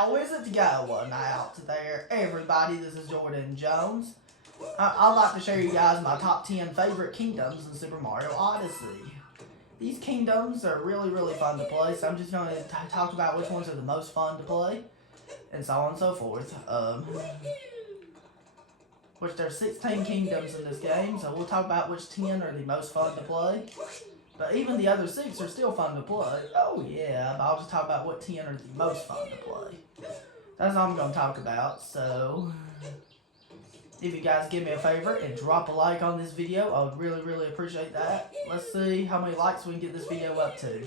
How is it going out there, everybody? This is Jordan Jones. I'd like to show you guys my top 10 favorite kingdoms in Super Mario Odyssey. These kingdoms are really fun to play, so I'm just going to talk about which ones are the most fun to play, and so on and so forth. Which there's 16 kingdoms in this game, so we'll talk about which 10 are the most fun to play. But even the other 6 are still fun to play. Oh yeah, but I'll just talk about what 10 are the most fun to play. That's all I'm going to talk about, so if you guys give me a favor and drop a like on this video, I would really appreciate that. Let's see how many likes we can get this video up to.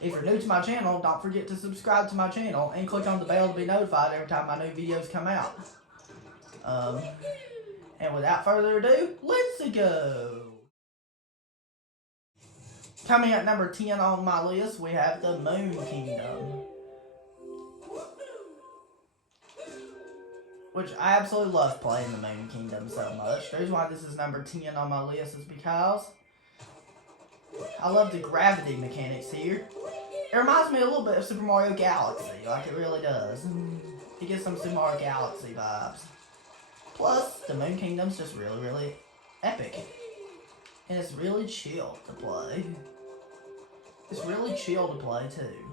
If you're new to my channel, don't forget to subscribe to my channel and click on the bell to be notified every time my new videos come out. And without further ado, let's go! Coming at number 10 on my list, we have the Moon Kingdom. Which I absolutely love playing the Moon Kingdom so much. The reason why this is number 10 on my list is because I love the gravity mechanics here. It reminds me a little bit of Super Mario Galaxy, like it really does. It gives some Super Mario Galaxy vibes. Plus, the Moon Kingdom's just really epic. And it's really chill to play. It's really chill to play too.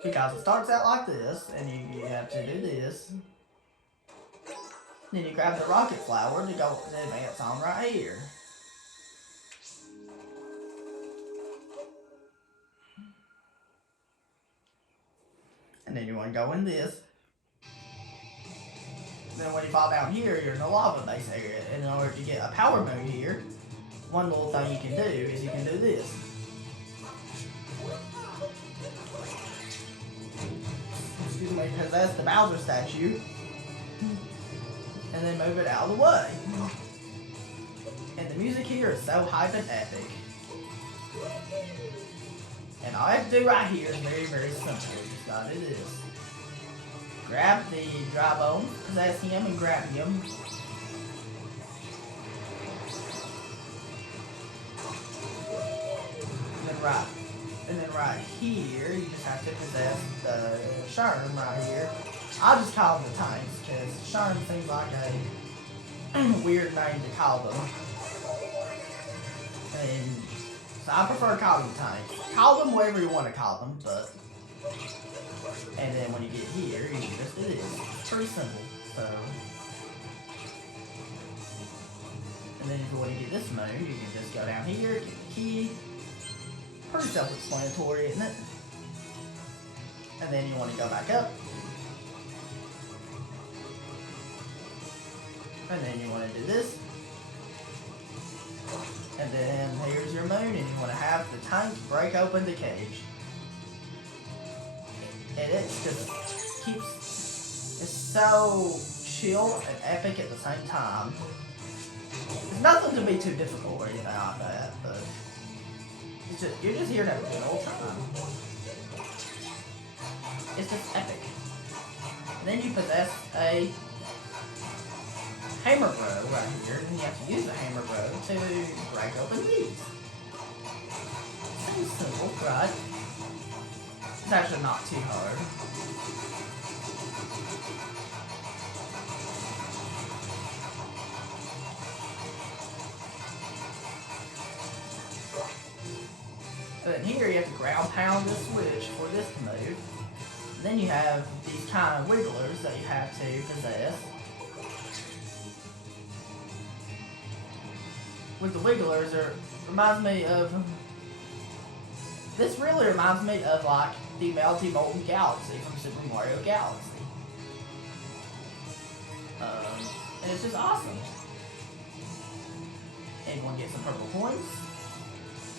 Because it starts out like this, and you have to do this. Then you grab the rocket flower to go to advance on right here. And then you want to go in this. Then when you fall down here, you're in the lava base area. And in order to get a power moon here, one little thing you can do is you can do this. Excuse me, possess the Bowser statue. And then move it out of the way. And the music here is so hype and epic. And all I have to do right here is very simple. You just gotta do this. Grab the dry bone, possess him, and grab him. And then right here, you just have to possess the Sharn right here. I'll just call them the tanks, because Sharn seems like a weird name to call them. And so I prefer calling them tanks. Call them whatever you want to call them, but... And then when you get here, you can just do this. It's pretty simple, so... And then if you want to get this moon, you can just go down here, get the key. Pretty self-explanatory, isn't it? And then you want to go back up. And then you want to do this. And then here's your moon, and you want to have the tank break open the cage. And it's just it's so chill and epic at the same time. There's nothing to be too difficult or anything like that, but it's just, you're just here to have a good old time. It's just epic. And then you possess a hammer bro right here, and you have to use the hammer bro to break open these. Seems simple, right? It's actually not too hard. And then here you have to ground pound this switch for this to move. And then you have these kind of wigglers that you have to possess. With the wigglers, it reminds me of... This really reminds me of like the Melty Molten Galaxy from Super Mario Galaxy. And it's just awesome. And you want to get some purple points?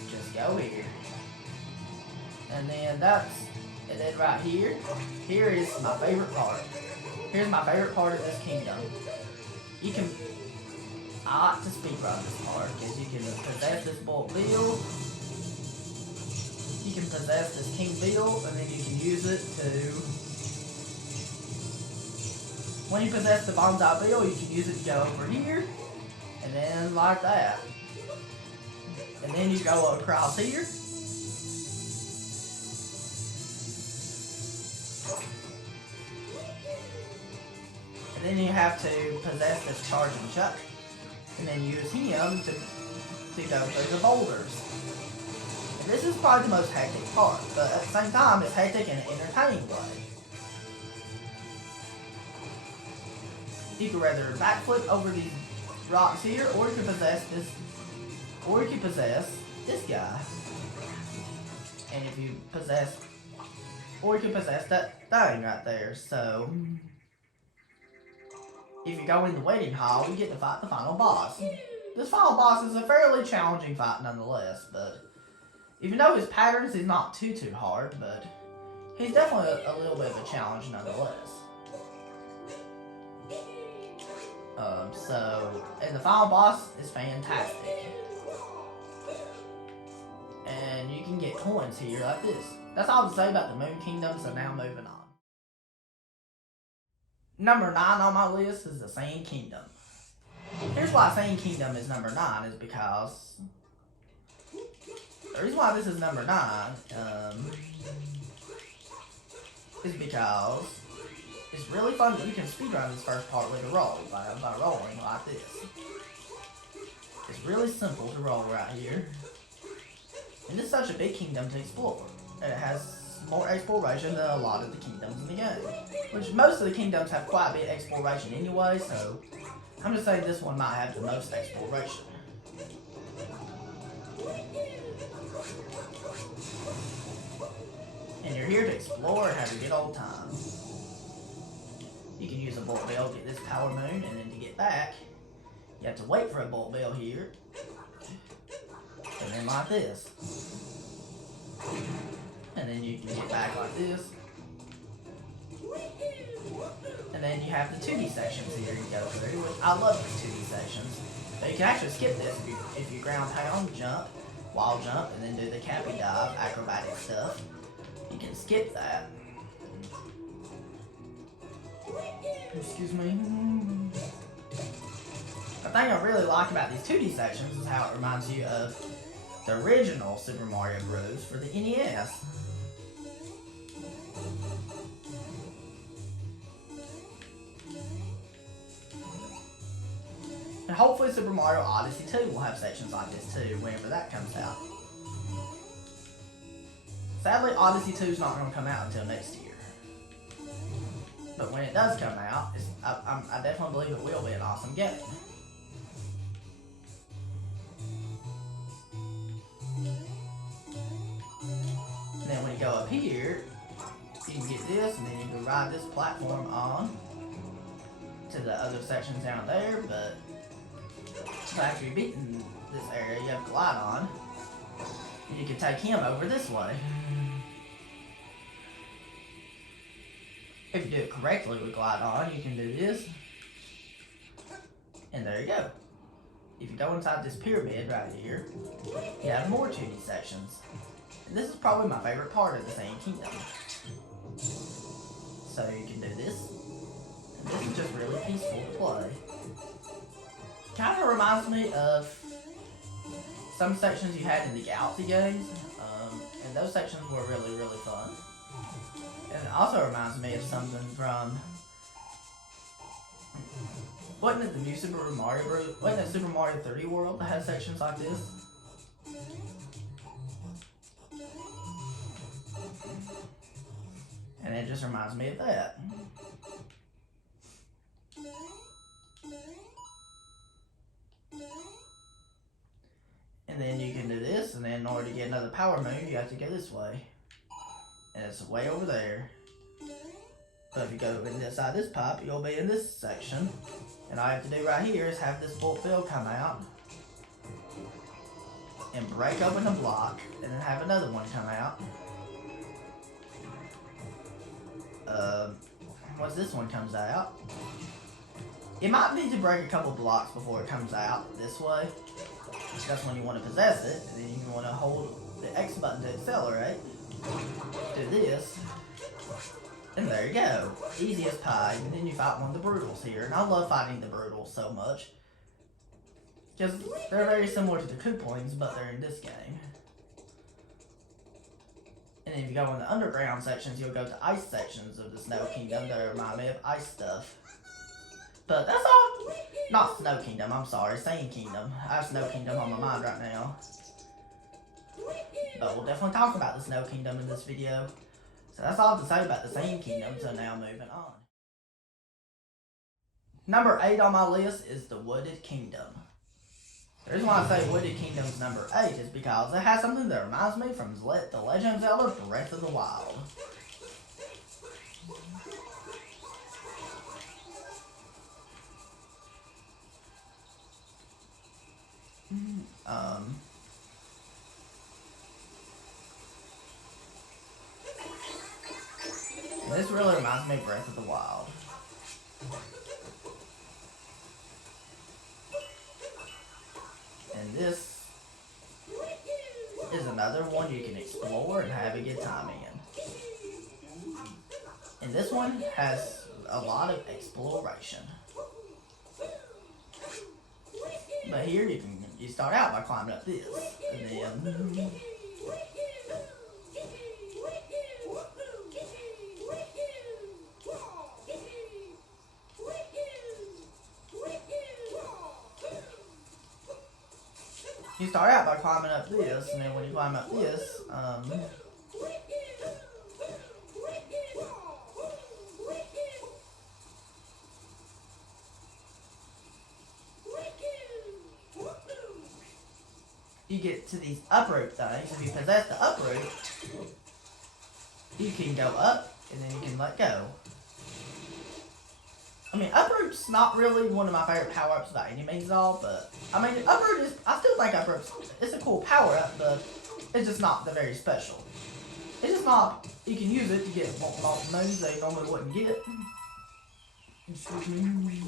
Just go here. And then right here is my favorite part. Here's my favorite part of this kingdom. I like to speedrun this part, because you can possess this Bolt Bill. You can possess this King Bill, and then you can use it to... When you possess the Bonsai Bill, you can use it to go over here, and then like that. And then you go across here. And then you have to possess this charging Chuck. And then use him to go through the boulders. And this is probably the most hectic part, but at the same time, it's hectic in an entertaining way. You could rather backflip over these rocks here, or you could possess this, or you could possess this guy. And if you possess, or you could possess that thing right there. So, if you go in the waiting hall, you get to fight the final boss. This final boss is a fairly challenging fight nonetheless, but even though his patterns is not too hard, but he's definitely a little bit of a challenge nonetheless. And the final boss is fantastic. And you can get coins here like this. That's all to say about the Moon Kingdom, so now moving on. Number 9 on my list is the Sand Kingdom. Here's why Sand Kingdom is number 9 is because... The reason why this is number 9 is because it's really fun that you can speedrun this first part with a roll by rolling like this. It's really simple to roll right here. And it's such a big kingdom to explore. And it has more exploration than a lot of the kingdoms in the game. Which most of the kingdoms have quite a bit of exploration anyway, so I'm just saying this one might have the most exploration. And you're here to explore and have a good old time. You can use a bullet bill to get this power moon, and then to get back, you have to wait for a bullet bill here. And then like this. And then you can get back like this. And then you have the 2D sections here you go through, which I love the 2D sections. But you can actually skip this if you ground pound, jump, wall jump, and then do the cappy dive, acrobatic stuff. You can skip that. Excuse me. The thing I really like about these 2D sections is how it reminds you of the original Super Mario Bros. For the NES. And hopefully Super Mario Odyssey 2 will have sections like this too, whenever that comes out. Sadly, Odyssey 2 is not going to come out until next year. But when it does come out, I definitely believe it will be an awesome game. And then when you go up here, you can get this, and then you can ride this platform on to the other sections down there, but after you've beaten this area, you have to glide on. And you can take him over this way. If you do it correctly with glide on, you can do this. And there you go. If you go inside this pyramid right here, you have more 2D sections. And this is probably my favorite part of the Sand Kingdom. So you can do this. And this is just really peaceful to play. Kind of reminds me of some sections you had in the Galaxy games. And those sections were really, really fun. And it also reminds me of something from... Wasn't it the new Super Mario Bros? Wasn't it Super Mario 3D World that had sections like this? And it just reminds me of that. And then you can do this, and then in order to get another power moon, you have to go this way. And it's way over there. But if you go inside this pipe, you'll be in this section. And all you have to do right here is have this bullet bill come out. And break open a block. And then have another one come out. Once this one comes out, you might need to break a couple blocks before it comes out this way. That's when you want to possess it. And then you want to hold the X button to accelerate. Do this, and there you go. Easy as pie. And then you fight one of the Brutals here, and I love fighting the Brutals so much. Because they're very similar to the Koopalings, but they're in this game. And if you go in the underground sections, you'll go to ice sections of the Snow Kingdom that remind me of ice stuff. But that's all. Not Snow Kingdom, I'm sorry. Sand Kingdom. I have Snow Kingdom on my mind right now. But we'll definitely talk about the Snow Kingdom in this video. So that's all I have to say about the Sand Kingdom, so now moving on. Number 8 on my list is the Wooded Kingdom. The reason why I say Wooded Kingdom's number 8 is because it has something that reminds me from The Legend of Zelda Breath of the Wild. This really reminds me of Breath of the Wild. And this is another one you can explore and have a good time in. And this one has a lot of exploration. But here you start out by climbing up this, and then you start out by climbing up this, and then when you climb up this, you get to these uproot things. If you possess the uproot, you can go up, and then you can let go. I mean, uproot's not really one of my favorite power-ups by any means at all, but, I mean, uproot is, I still think uproot's, it's a cool power-up, but it's just not the very special. It's just not, you can use it to get moves that you normally wouldn't get. Excuse me.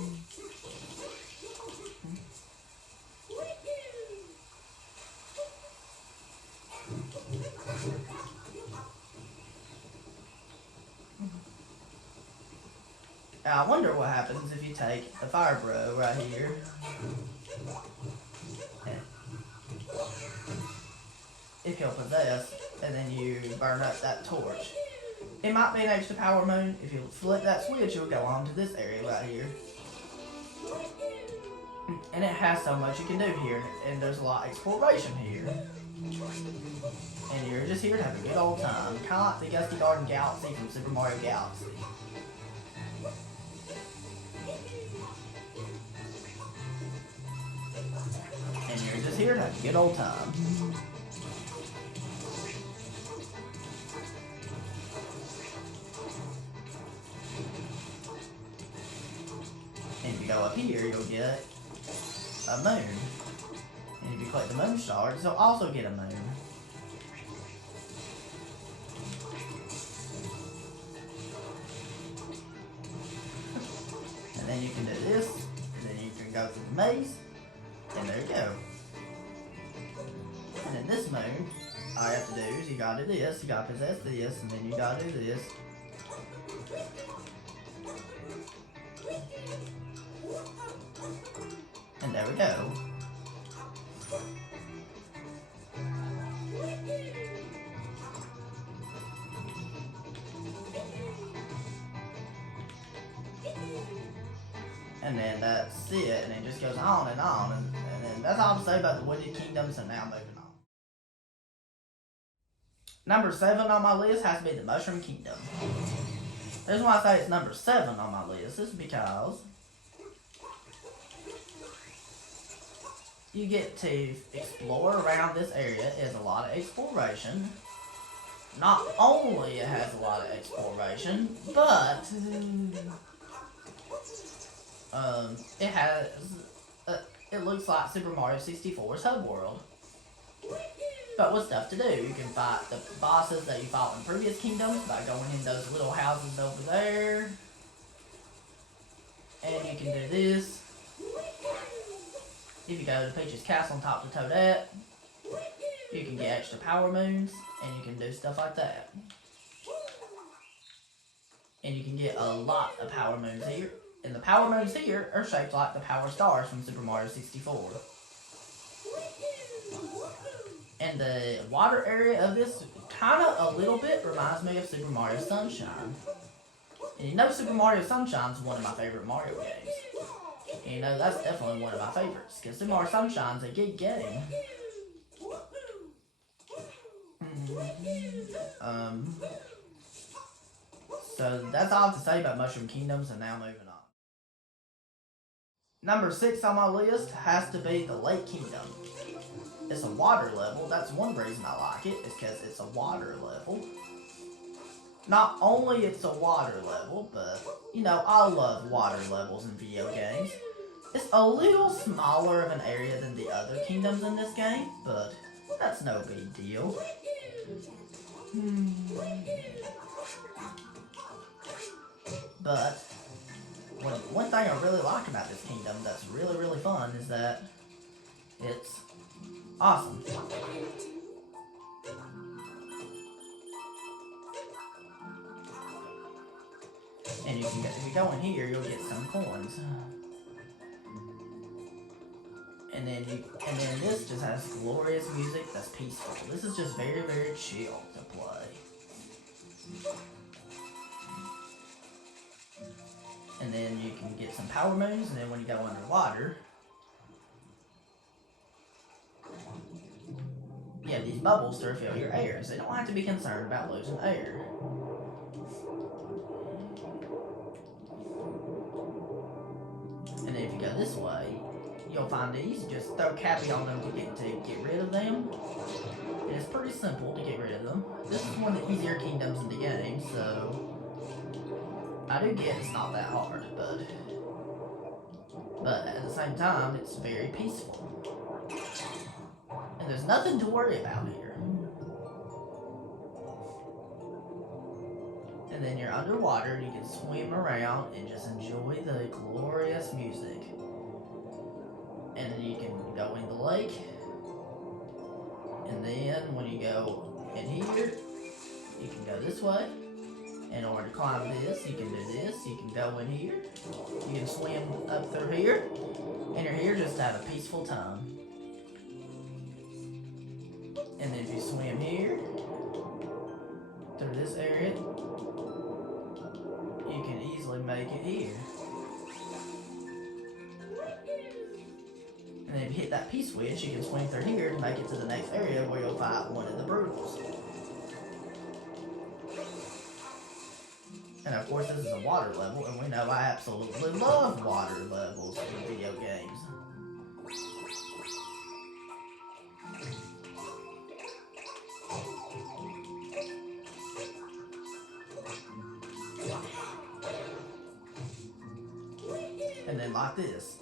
Now, I wonder what happens if you take the fire bro right here. If he'll possess, and then you burn up that torch. It might be an extra power moon. If you flip that switch, you'll go on to this area right here. And it has so much you can do here, and there's a lot of exploration here. And you're just here to have a good old time. Kind of like the Gusty Garden Galaxy from Super Mario Galaxy. And you're just here to have a good old time. And if you go up here, you'll get a moon. And if you collect the moon shards, you'll also get a moon. And then you can do this, and then you can go through the maze, and there you go. And then this moon, all you have to do is you gotta do this, you gotta possess this, and then you gotta do this. And there we go. And then that's it, and it just goes on, and then that's all to say about the Wooded Kingdoms, and now moving on. Number 7 on my list has to be the Mushroom Kingdom. The reason why I say it's number 7 on my list is because you get to explore around this area. It has a lot of exploration. Not only it has a lot of exploration, but it has, it looks like Super Mario 64's hub world. But with stuff to do, you can fight the bosses that you fought in previous kingdoms by going in those little houses over there. And you can do this. If you go to Peach's Castle and talk to Toadette, you can get extra power moons, and you can do stuff like that. And you can get a lot of power moons here. And the power moons here are shaped like the power stars from Super Mario 64. And the water area of this kind of a little bit reminds me of Super Mario Sunshine. And you know Super Mario Sunshine is one of my favorite Mario games. And you know that's definitely one of my favorites because Super Mario Sunshine's a good game. So that's all I have to say about Mushroom Kingdoms, and now moving on. Number 6 on my list has to be the Lake Kingdom. It's a water level. That's one reason I like it, is because it's a water level. Not only it's a water level, but, you know, I love water levels in video games. It's a little smaller of an area than the other kingdoms in this game, but that's no big deal. But one thing I really like about this kingdom that's really, really fun is that it's awesome. And you can get, if you go in here, you'll get some coins. And then this just has glorious music that's peaceful. This is just very, very chill to play. And then you can get some power moons, and then when you go underwater, you have these bubbles to refill your air, so you don't have to be concerned about losing air. And then if you go this way, you'll find these. Just throw Cappy on them to get rid of them. And it's pretty simple to get rid of them. This is one of the easier kingdoms in the game, so I do get it's not that hard, but at the same time, it's very peaceful. And there's nothing to worry about here. And then you're underwater and you can swim around and just enjoy the glorious music. And then you can go in the lake. And then when you go in here, you can go this way. In order to climb this, you can do this. You can go in here. You can swim up through here. And you're here just to have a peaceful time. And then if you swim here, through this area, you can easily make it here. And then if you hit that P-switch, you can swing through here to make it to the next area where you'll fight one of the Brutals. And of course, this is a water level, and we know I absolutely love water levels in video games. And then like this.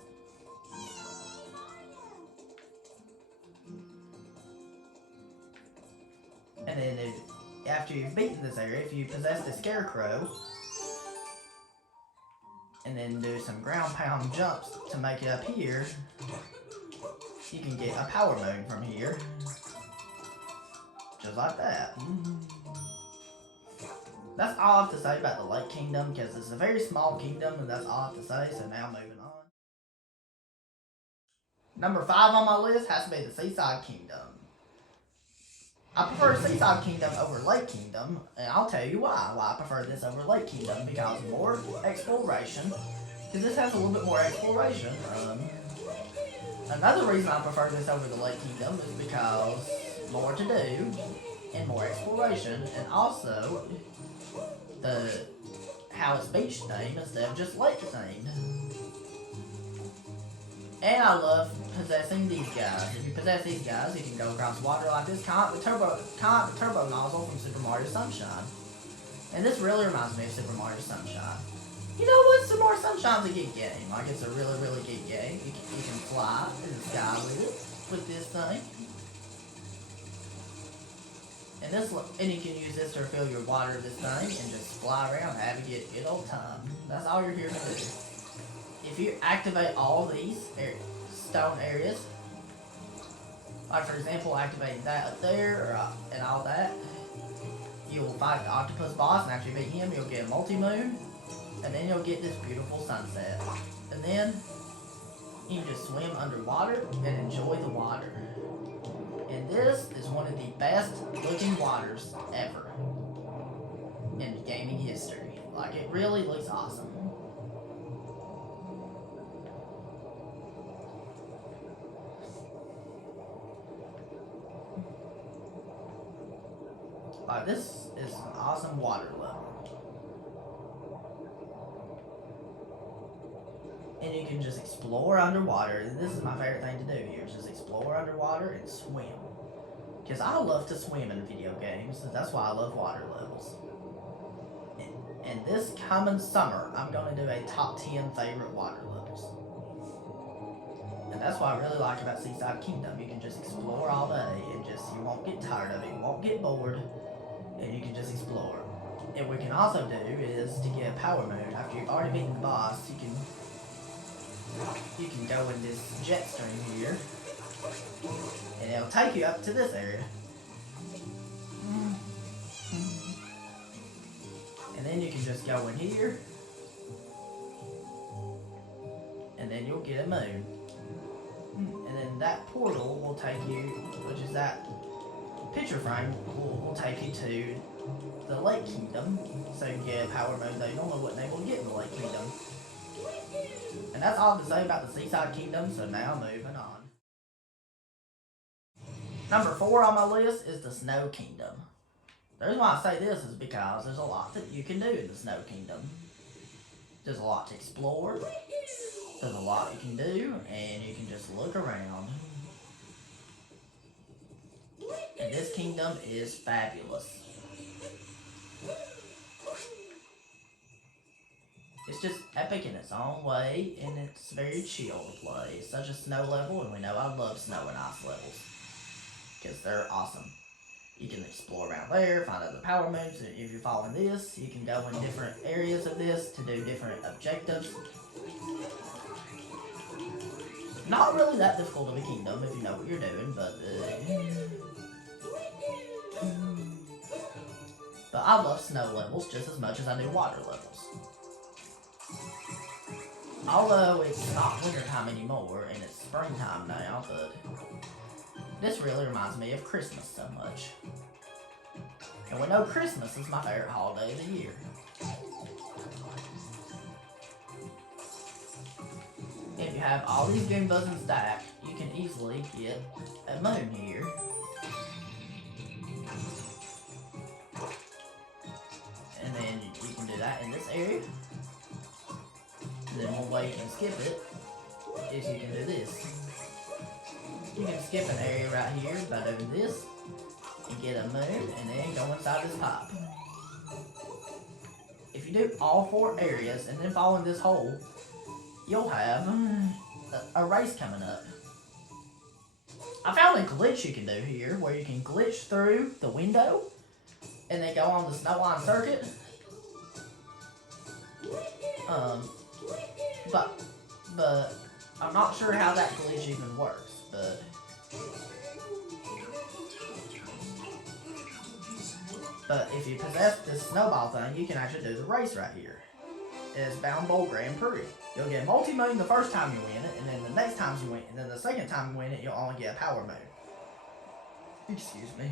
And then after you've beaten this area, if you possess the Scarecrow, and then do some ground pound jumps to make it up here, you can get a power moon from here. Just like that. That's all I have to say about the Lake Kingdom, because it's a very small kingdom, and that's all I have to say, so now moving on. Number 5 on my list has to be the Seaside Kingdom. I prefer Seaside Kingdom over Lake Kingdom, and I'll tell you why I prefer this over Lake Kingdom, because more exploration, because this has a little bit more exploration. Another reason I prefer this over the Lake Kingdom is because more to do, and more exploration, and also how it's beach themed instead of just lake themed. And I love possessing these guys. If you possess these guys, you can go across water like this, kind of the turbo nozzle from Super Mario Sunshine. And this really reminds me of Super Mario Sunshine. You know what? Super Mario Sunshine's a good game. Like, it's a really, really good game. You can fly in the sky with this thing. And you can use this to refill your water of this thing and just fly around and have a good old time. That's all you're here to do. If you activate all these stone areas, like for example activating that up there and all that, you'll fight the octopus boss, and after you beat him you'll get a multi-moon, and then you'll get this beautiful sunset. And then you can just swim underwater and enjoy the water. And this is one colors ever in gaming history. Like, it really looks awesome. Like, this is an awesome water level. And you can just explore underwater. And this is my favorite thing to do here, is just explore underwater and swim. Because I love to swim in video games. That's why I love water levels. And this coming summer, I'm going to do a top 10 favorite water levels. And that's what I really like about Seaside Kingdom. You can just explore all day and you won't get tired of it, you won't get bored, and you can just explore. And what we can also do is to get a power moon. After you've already beaten the boss, you can go in this jet stream here, and it'll take you up to this area. And then you can just go in here, and then you'll get a moon. And then that portal will take you, which is that picture frame, will take you to the Lake Kingdom, so you can get a power moon that you normally wouldn't able to get in the Lake Kingdom. And that's all to say about the Seaside Kingdom, so now moving on. Number 4 on my list is the Snow Kingdom. The reason why I say this is because there's a lot that you can do in the Snow Kingdom. There's a lot to explore, there's a lot you can do, and you can just look around. And this kingdom is fabulous. It's just epic in its own way, and it's very chill to play. It's such a snow level, and we know I love snow and ice levels, because they're awesome. You can explore around there, find other power moons. If you're following this, you can go in different areas of this to do different objectives. Not really that difficult of a kingdom if you know what you're doing, but I love snow levels just as much as I do water levels. Although it's not wintertime anymore and it's springtime now, but this really reminds me of Christmas so much. And we know Christmas is my favorite holiday of the year. If you have all these Goombas in stack, you can easily get a moon here. And then you can do that in this area. And then one way you can skip it is you can do this. You can skip an area right here by doing this and get a moon and then go inside this pipe. If you do all 4 areas and then fall in this hole, you'll have a race coming up. I found a glitch you can do here where you can glitch through the window and then go on the snow line circuit. But I'm not sure how that glitch even works, but if you possess this snowball thing, you can actually do the race right here. It's Bound Bowl Grand Prix. You'll get a multi-moon the first time you win it, and then the next time you win it, and then the second time you win it, you'll only get a power moon. Excuse me.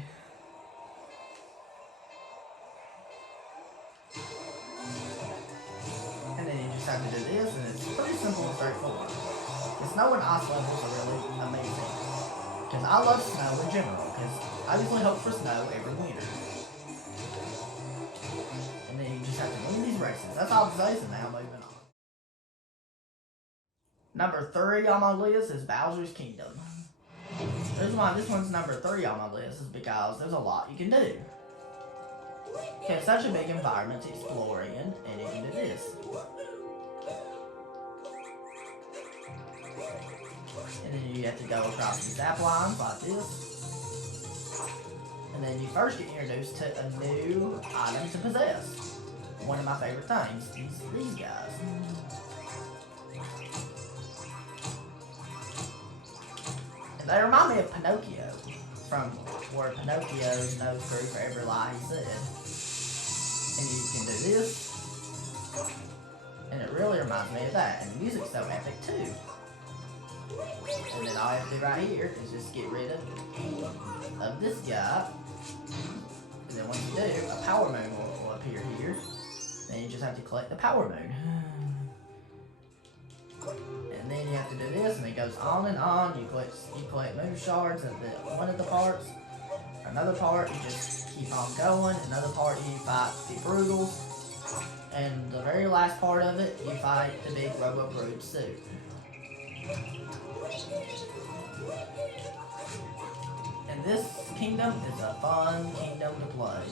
And then you just have to do this, and it's pretty simple and straightforward. The snow and ice levels are really amazing. Because I love snow in general, because I usually hope for snow every winter. And then you just have to win these races. That's all to say, so now moving on. Number 3 on my list is Bowser's Kingdom. The reason why this one's number 3 on my list is because there's a lot you can do. It's such a big environment to explore in, and you can do this. And then you have to go across the zap lines like this. And then you first get introduced to a new item to possess. One of my favorite things is these guys. And they remind me of Pinocchio, from where Pinocchio's nose grew for every lie he said. And you can do this. And it really reminds me of that. And the music's so epic too. And then all I have to do right here is just get rid of this guy. And then once you do, a power moon will appear here. Then you just have to collect the power moon. And then you have to do this, and it goes on and on. You collect moon shards at one of the parts. Another part, you just keep on going. Another part, you fight the Brutals. And the very last part of it, you fight the big Robo-Brood suit. And this kingdom is a fun kingdom to play.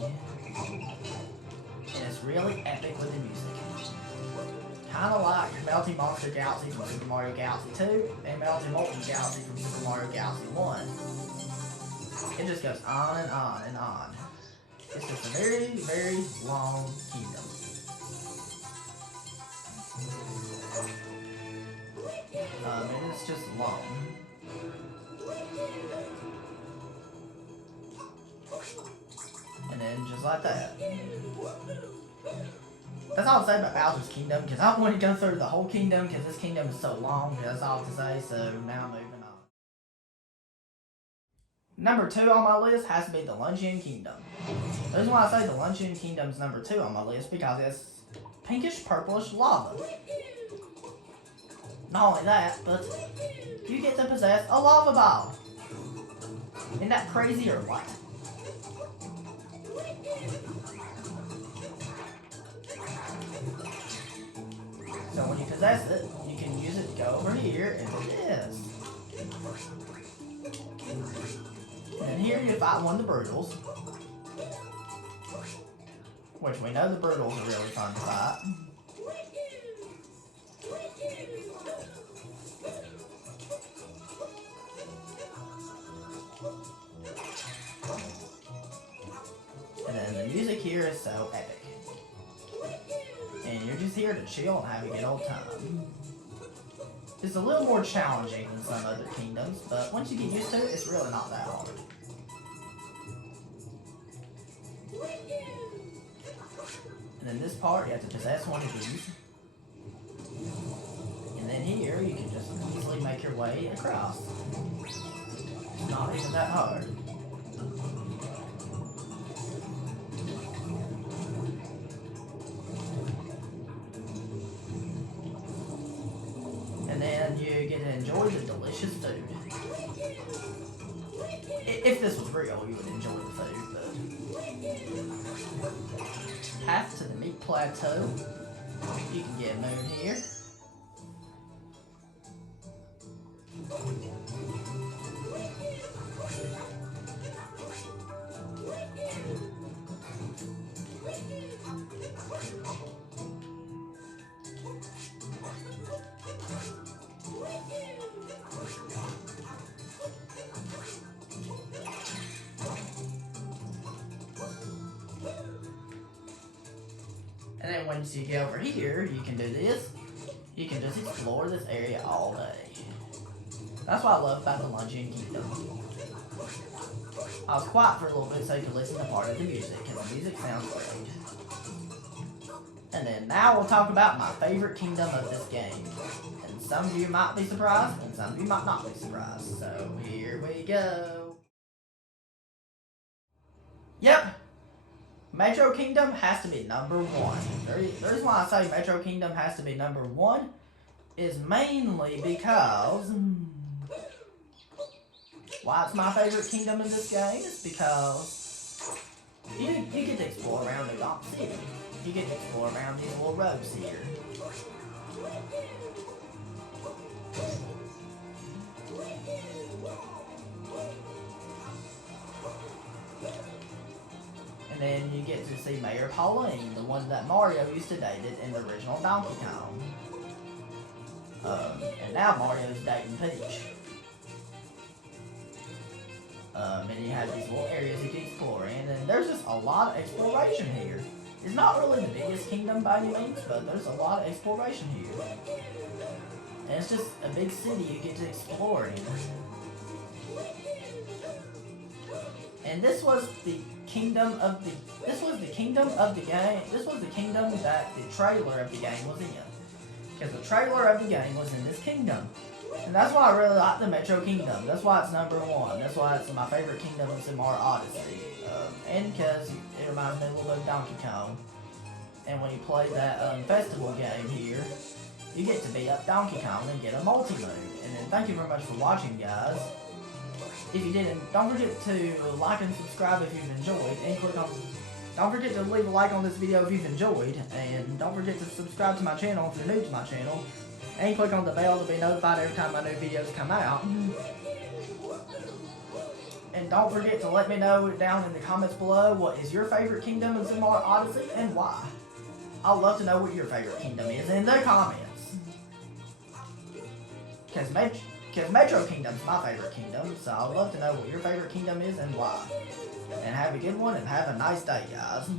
And it's really epic with the music. Kinda like Melting Monster Galaxy from Super Mario Galaxy 2 and Melting Molten Galaxy from Super Mario Galaxy 1. It just goes on and on and on. It's just a very, very long kingdom. And it's just long. And then just like that. That's all I'll say about Bowser's Kingdom, because I don't want to go through the whole kingdom, because this kingdom is so long. That's all I have to say, so now moving on. Number 2 on my list has to be the Luncheon Kingdom. The reason why I say the Luncheon Kingdom is number 2 on my list, because it's pinkish purplish lava. Not only that, but you get to possess a lava ball. Isn't that crazy or what? So when you possess it, you can use it to go over here and do this. And then here you fight one of the Brutals. Which we know the Brutals are really fun to fight. And then the music here is so epic. And you're just here to chill and have a good old time. It's a little more challenging than some other kingdoms, but once you get used to it, it's really not that hard. And then this part, you have to possess one of these. And then here, you can just easily make your way across. It's not even that hard. And then you get to enjoy the delicious food. If this was real, you would enjoy the food, but... Path to the Meat Plateau. You can get a moon here. And then once you get over here, you can do this. You can just explore this area all day. That's what I love about the Luncheon Kingdom. I was quiet for a little bit so you could listen to part of the music, because the music sounds great. And then now we'll talk about my favorite kingdom of this game. And some of you might be surprised, and some of you might not be surprised. So here we go. Yep. Metro Kingdom has to be number 1. The reason why I say Metro Kingdom has to be number 1 is mainly because why it's my favorite kingdom in this game is because you get to explore around New Donk City. You get to explore around these little roads here. And then you get to see Mayor Pauline, the one that Mario used to date in the original Donkey Kong. And now Mario's dating Peach. And you have these little areas you can explore in, and there's just a lot of exploration here. It's not really the biggest kingdom by any means, but there's a lot of exploration here. And it's just a big city you get to explore in. And this was the kingdom of the game. This was the kingdom that the trailer of the game was in. Because the trailer of the game was in this kingdom. And that's why I really like the Metro Kingdom. That's why it's #1. That's why it's my favorite kingdom in Super Mario Odyssey. And because it reminds me a little bit of Donkey Kong. And when you play that festival game here, you get to beat up Donkey Kong and get a multi-move. And then thank you very much for watching, guys. If you didn't, don't forget to like and subscribe if you've enjoyed, and don't forget to leave a like on this video if you've enjoyed, and don't forget to subscribe to my channel if you're new to my channel, and click on the bell to be notified every time my new videos come out. And don't forget to let me know down in the comments below what is your favorite kingdom in Super Mario Odyssey and why. I'd love to know what your favorite kingdom is in the comments. Because Metro Kingdom's my favorite kingdom, so I'd love to know what your favorite kingdom is and why. And have a good one and have a nice day, guys.